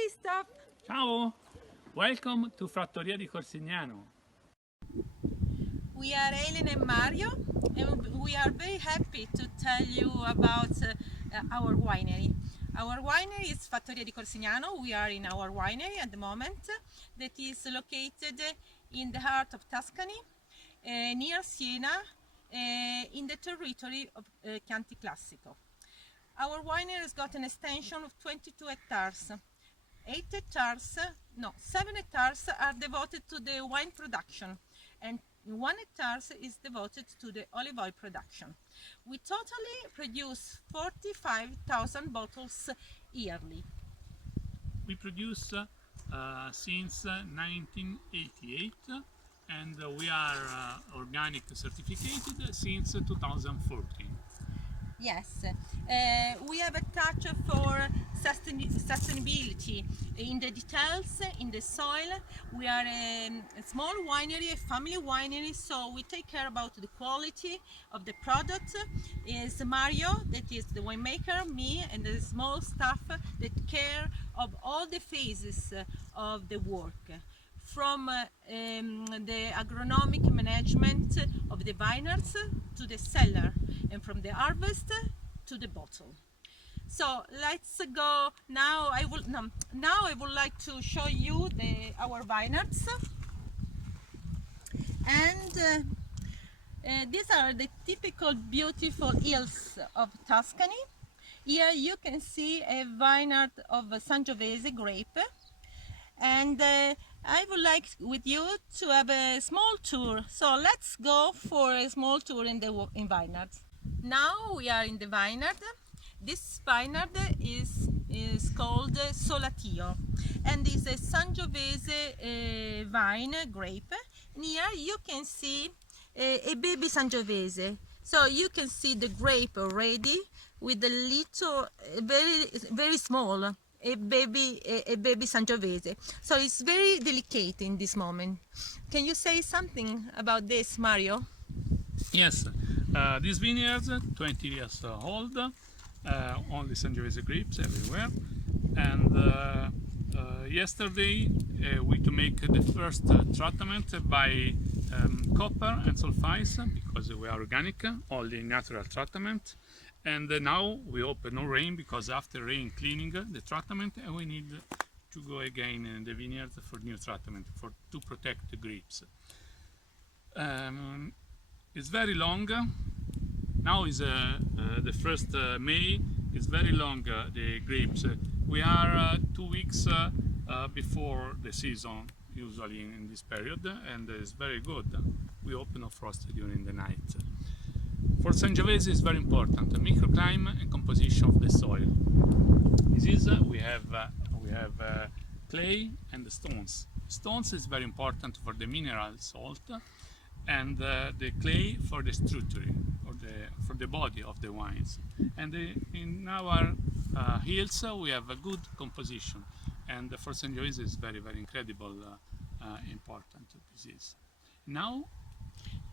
Christoph! Ciao! Welcome to Trattoria di Corsignano. We are Elena and Mario, and we are very happy to tell you about our winery. Our winery is Trattoria di Corsignano. We are in our winery at the moment, that is located in the heart of Tuscany, near Siena, in the territory of Chianti Classico. Our winery has got an extension of 22 hectares. 7 hectares are devoted to the wine production, and 1 hectare is devoted to the olive oil production. We totally produce 45,000 bottles yearly. We produce since 1988 and we are organic certificated since 2014. Yes, we have a touch for sustainability in the details, in the soil. We are a small winery, a family winery, so we take care about the quality of the product. Is Mario, that is the winemaker, me, and the small staff that care of all the phases of the work. From the agronomic management of the vineyards to the cellar, and from the harvest to the bottle. So let's go now. I would like to show you our vineyards, and these are the typical beautiful hills of Tuscany. Here you can see a vineyard of Sangiovese grape, and I would like with you to have a small tour. So let's go for a small tour in the vineyards. Now we are in the vineyard. This vineyard is called Solatio, and is a Sangiovese vine grape. And here you can see a baby Sangiovese. So you can see the grape already with a little, very small. A baby Sangiovese. So it's very delicate in this moment. Can you say something about this, Mario? Yes, this vineyard 20 years old, only Sangiovese grapes everywhere, and yesterday we to make the first treatment by copper and sulfides, because we are organic, only natural treatment. And now we hope no rain, because after rain cleaning the treatment, and we need to go again in the vineyard for new treatment to protect the grapes. It's very long. Now is the first May. It's very long, the grapes. We are 2 weeks before the season usually in this period, and it's very good. We hope no frost during the night. For Sangiovese is very important, the microclimate and composition of the soil. This is we have clay and stones. Stones is very important for the mineral salt, and the clay for the structure, for the body of the wines. And in our hills we have a good composition, and for Sangiovese is very incredible important. This is now.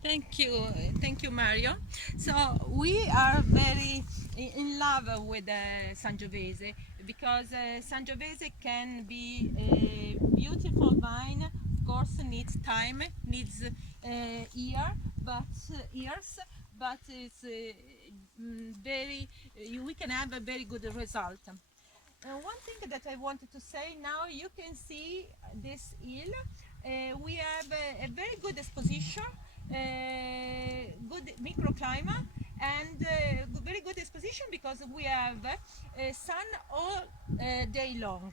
Thank you, Mario. So we are very in love with Sangiovese, because Sangiovese can be a beautiful vine. Of course, needs time, needs years, but it's very. We can have a very good result. One thing that I wanted to say now, you can see this hill. We have a very good exposition. Good microclimate, and very good exposition, because we have sun all day long,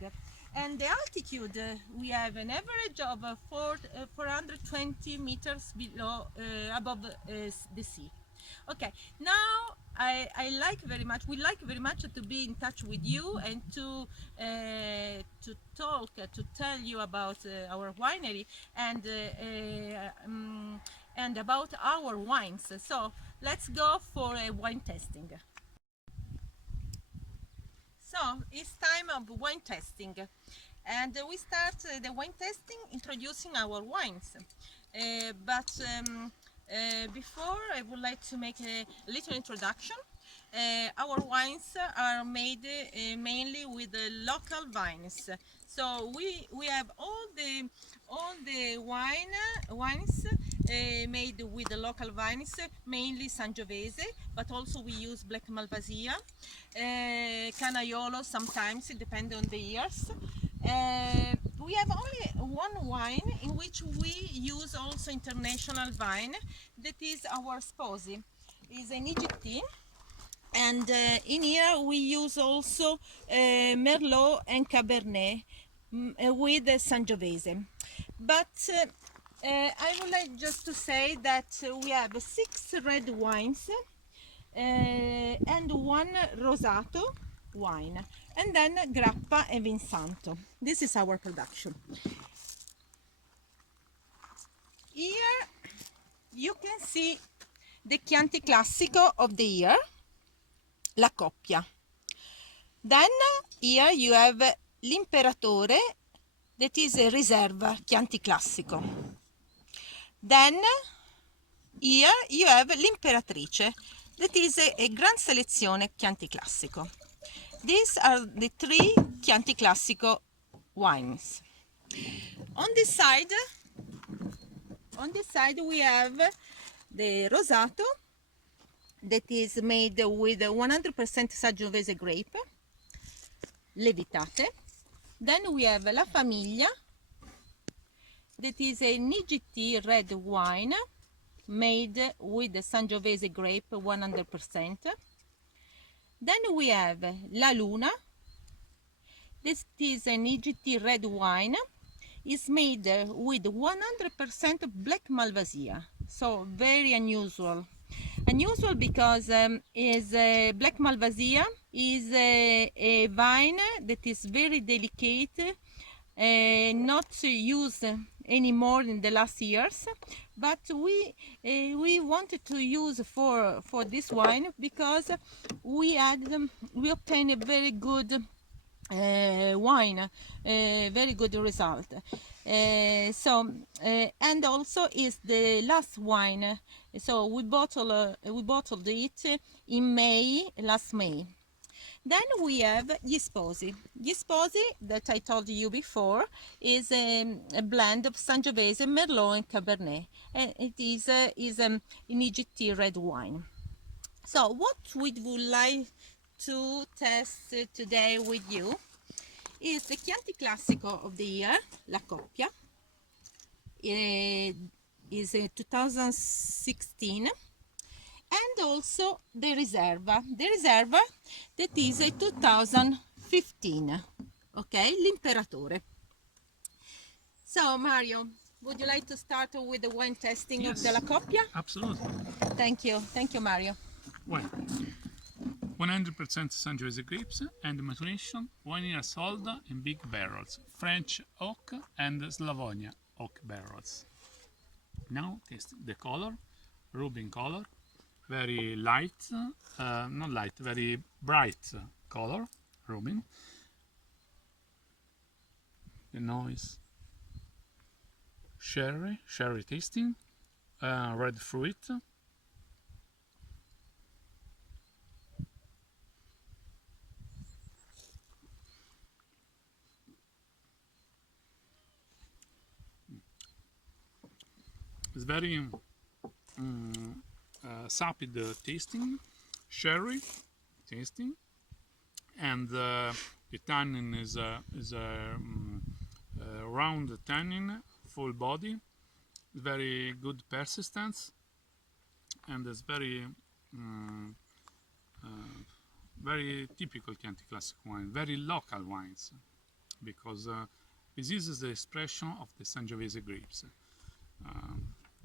and the altitude we have an average of 420 meters below above the sea. Okay, now we like very much to be in touch with you and to talk, to tell you about our winery and about our wines. So let's go for a wine tasting. So it's time of wine tasting, and we start the wine tasting introducing our wines. But before, I would like to make a little introduction. our wines are made mainly with the local vines. So we have all the wines made with the local vines, mainly Sangiovese, but also we use Black Malvasia, Canaiolo sometimes, depending on the years. We have only one wine in which we use also international vine, that is our Sposi. It's an EGT, and in here we use also Merlot and Cabernet with Sangiovese. But I would like just to say that we have 6 red wines and 1 rosato wine, and then grappa and vinsanto. This is our production. Here you can see the Chianti Classico of the year, la coppia. Then here you have l'imperatore, that is a Riserva Chianti Classico. Then here you have l'imperatrice, that is a Gran Selezione Chianti Classico. These are the 3 Chianti Classico wines. On this side we have the Rosato, that is made with 100% Sangiovese grape, levitate. Then we have La Famiglia, that is a EGT red wine made with the Sangiovese grape 100%. Then we have La Luna. This is an EGT red wine. It's made with 100% Black Malvasia, so very unusual. Unusual because Black Malvasia is a vine that is very delicate, not used anymore in the last years, but we wanted to use for this wine because we obtained a very good wine, very good result. And also is the last wine. So we bottled it in last May. Then we have Gli Sposi. Gli Sposi, that I told you before, is a blend of Sangiovese, Merlot and Cabernet. And it is an EGT red wine. So what we would like to test today with you is the Chianti Classico of the year, La Coppia. Is 2016. And also the Riserva. The Riserva, that is a 2015. Okay, l'Imperatore. So Mario, would you like to start with the wine testing of the La Coppia? Absolutely. Thank you, Mario. Well, 100% Sangiovese grapes and maturation 1 year old in big barrels, French oak and Slavonia oak barrels. Now taste the color, ruby color, very light, not light, very bright color, ruby. The nose, sherry tasting, red fruit. It's very sapid tasting, sherry tasting, and the tannin is a round tannin, full body, very good persistence, and it's very very typical Chianti Classic wine, very local wines, because this is the expression of the Sangiovese grapes.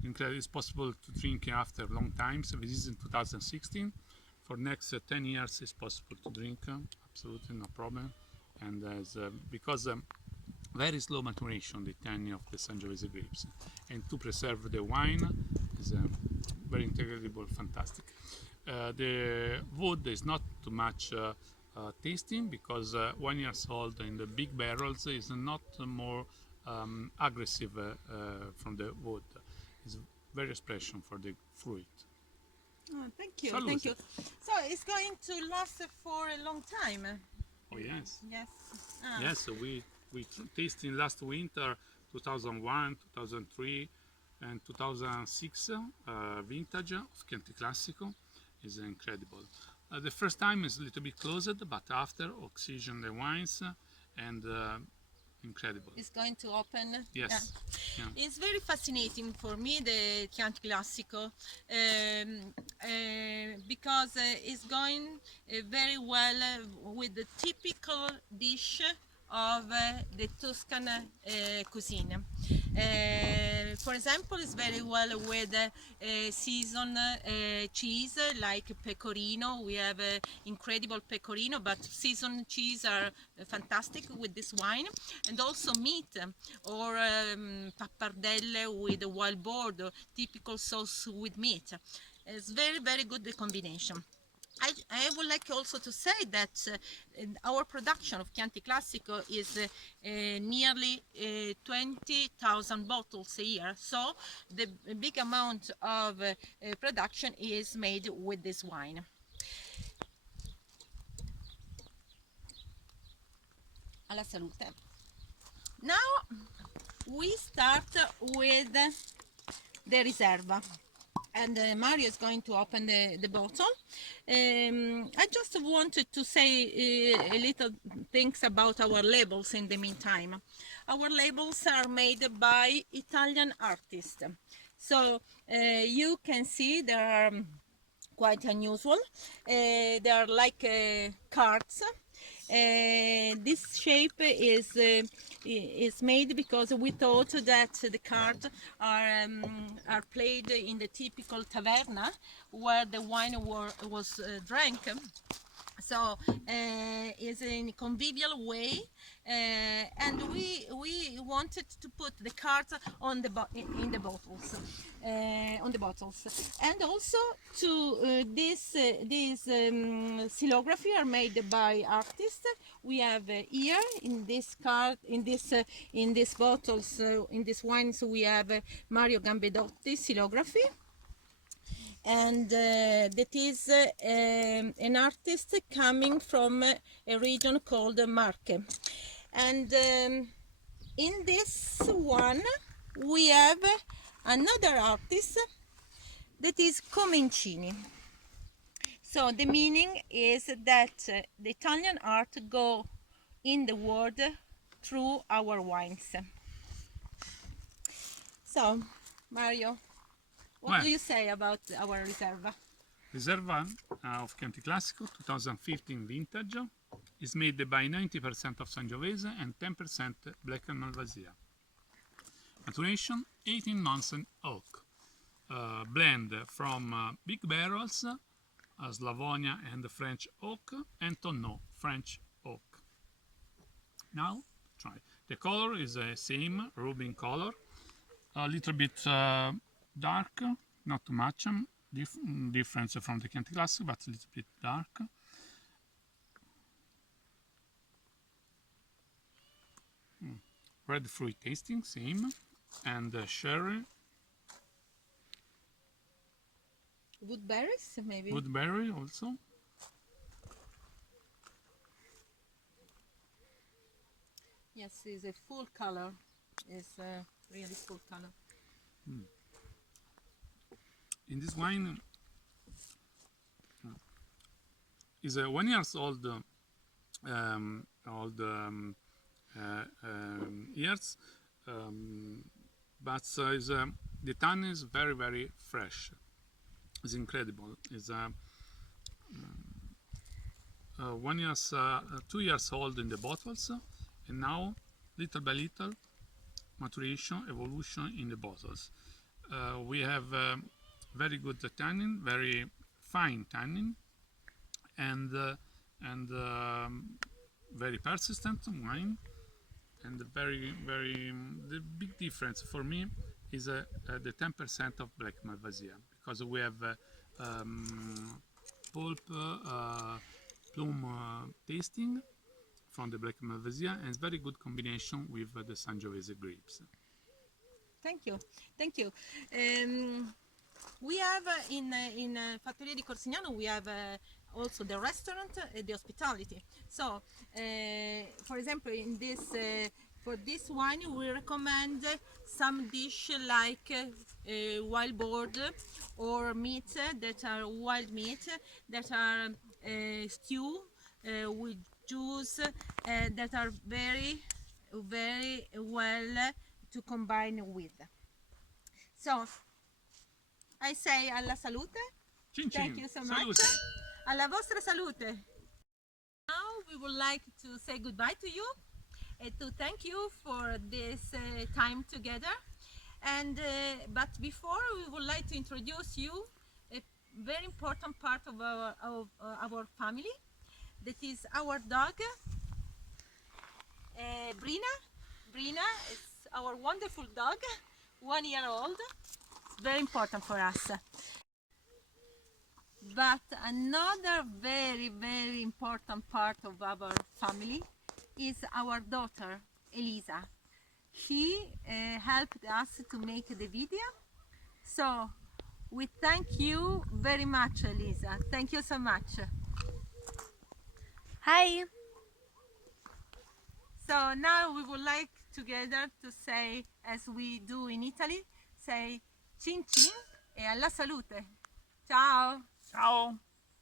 It's possible to drink after long times. This is in 2016. For next 10 years, it's possible to drink. Absolutely no problem. And because very slow maturation, the tannin of the Sangiovese grapes, and to preserve the wine is very integrable, fantastic. The wood is not too much tasting because 1 year old in the big barrels is not more aggressive from the wood. It's very expression for the fruit. Oh, thank you, Salute. thank you. So it's going to last for a long time. Oh yes. Yes. Ah. Yes, so we tasted last winter 2001, 2003 and 2006 vintage of Chianti Classico. Is incredible. The first time is a little bit closed, but after oxygen the wines and incredible. It's going to open. Yes. Yeah. Yeah. It's very fascinating for me, the Chianti Classico, because it's going very well with the typical dish of the Tuscan cuisine. For example, it's very well with seasoned cheese like pecorino. We have incredible pecorino, but seasoned cheese are fantastic with this wine, and also meat or pappardelle with wild boar, typical sauce with meat. It's very, very good combination. I would like also to say that our production of Chianti Classico is nearly 20,000 bottles a year. So the big amount of production is made with this wine. Alla salute. Now we start with the Riserva. And Mario is going to open the bottle. I just wanted to say a little things about our labels in the meantime. Our labels are made by Italian artists. So you can see they are quite unusual. They are like cards. This shape is made because we thought that the cards are played in the typical taverna where the wine was drank. So it's in a convivial way, and we wanted to put the cards on in the bottles, on the bottles, and also to these xylography are made by artists. We have here in this card, in these bottles, in these wines, we have Mario Gambedotti xylography. And that is an artist coming from a region called Marche. And in this one we have another artist that is Comencini. So the meaning is that the Italian art go in the world through our wines. So Mario, what do you say about our Riserva? Riserva of Chianti Classico 2015 vintage is made by 90% of Sangiovese and 10% Black and Malvasia. Maturation 18 months in oak. Blend from big barrels, Slavonia and French oak, and Tonneau, French oak. Now try. The color is the same, ruby color, a little bit dark, not too much, difference from the Chianti Classico, but a little bit dark. Red fruit tasting, same, and sherry. Woodberries, maybe? Woodberry also. Yes, it's a full color. It's really full color. In this wine is a 1 year old years, but the tannin is very, very fresh. It's incredible. It's 1 year, 2 years old in the bottles, and now little by little maturation, evolution in the bottles. We have very good tannin, very fine tannin, and very persistent wine, and the big difference for me is the 10% of Black Malvasia, because we have pulp, plum tasting from the Black Malvasia, and it's very good combination with the Sangiovese grapes. Thank you, thank you. We have in Fattoria di Corsignano, we have also the restaurant, the hospitality. So, for example, in this for this wine, we recommend some dish like wild boar or meat that are wild meat that are stew with juice that are very well to combine with. So I say alla salute. Cin Thank cin. you so much. Salute. Alla vostra salute. Now we would like to say goodbye to you and to thank you for this time together. And but before, we would like to introduce you a very important part of our family. That is our dog, Brina. Brina is our wonderful dog, 1 year old. It's very important for us. But another very important part of our family is our daughter, Elisa. She helped us to make the video. So we thank you very much, Elisa. Thank you so much. Hi! So now we would like together to say, as we do in Italy, say cin cin e alla salute. Ciao! Ciao.